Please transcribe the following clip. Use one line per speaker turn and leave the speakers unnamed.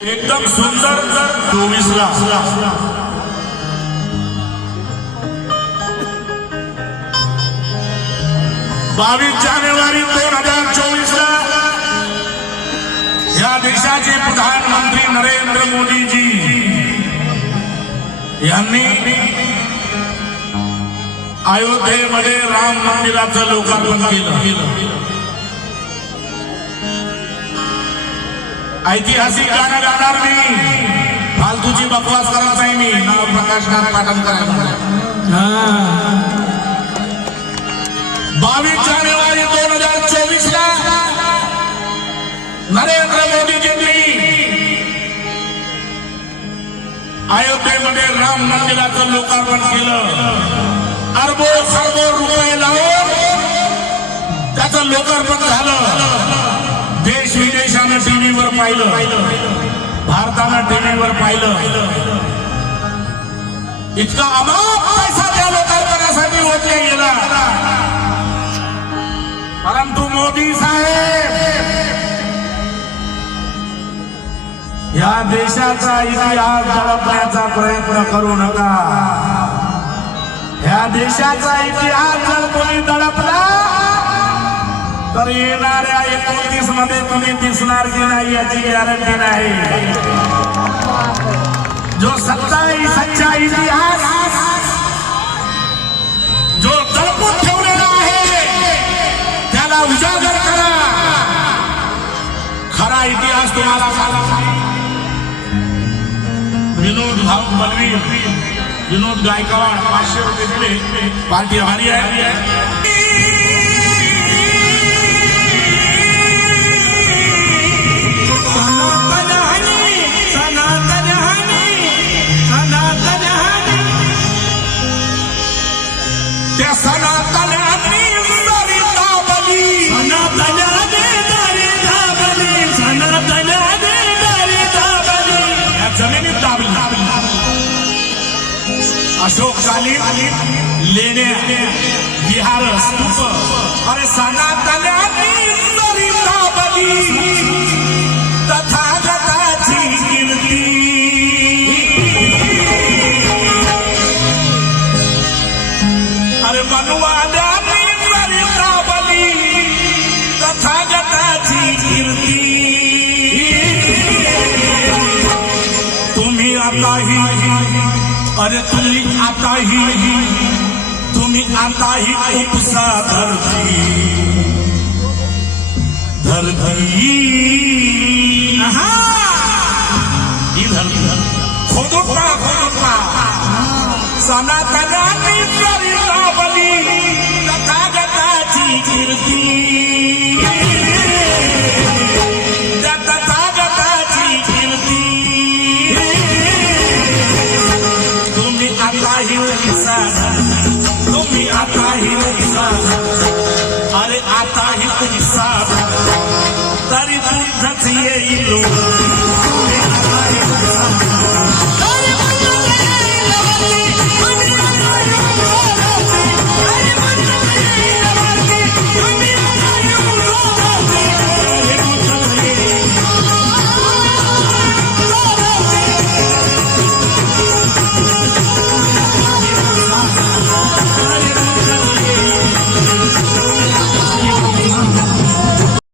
एकदम सुंदर चोवीस ला बावीस जानेवारी दोन हज़ार चोवीस या देशाचे प्रधानमंत्री नरेंद्र मोदीजी यांनी अयोध्येमध्ये राम मंदिराचं लोकार्पण केलं. ऐतिहासिक गाणं गाणार मी फालतूची बकवास करत नाही मी नाव प्रकाश नाथ पाटण करायला बावीस जानेवारी दोन हजार चोवीस ला नरेंद्र मोदीजींनी अयोध्येमध्ये राम मंदिराचं लोकार्पण केलं अरबो खरबो रुपये लावून त्याचं लोकार्पण झालं देश विदेशानं टीव्हीवर पाहिलं. भारतानं टीव्हीवर पाहिलं. इतका अमाप पैसा त्या लोकार्पणासाठी ओतल्या गेला. परंतु मोदी साहेब या देशाचा इतिहास दडपण्याचा प्रयत्न करू नका. या देशाचा इतिहास जर कोणी दडपला तर येणाऱ्या एकोणतीस मध्ये तुम्ही दिसणार की नाही याची गॅरंटी नाही। जो सच्चाई सच्चा इतिहास। जो दडपून ठेवलेला आहे त्याला उजागर करा। खरा इतिहास तुम्हाला विनोद भाऊ बलवीर, विनोद गायकवाड पाचशे रुपये दिले। पार्टी हमारी आहे त्या सनातनांनी सरिता बली
सनातन हनी दारी दाबली सनातन हनी दारी दाबली.
या जमिनीत दाबली. अशोककालीन लेण्या विहार स्तूप. अरे सनातनांनी सरिता अरे सरिता बली तथागताची कीर्ती तुम्ही आताही अरे तुम्ही तुम्ही आताही उपसा धरती धरती
हा
ही सनातनांनी सरिता तथागताची कीर्ती तथागताची कीर्ती तुम्ही आताही विसार तुम्ही आताही विसार अरे आताही विसार तरी तुझच येईल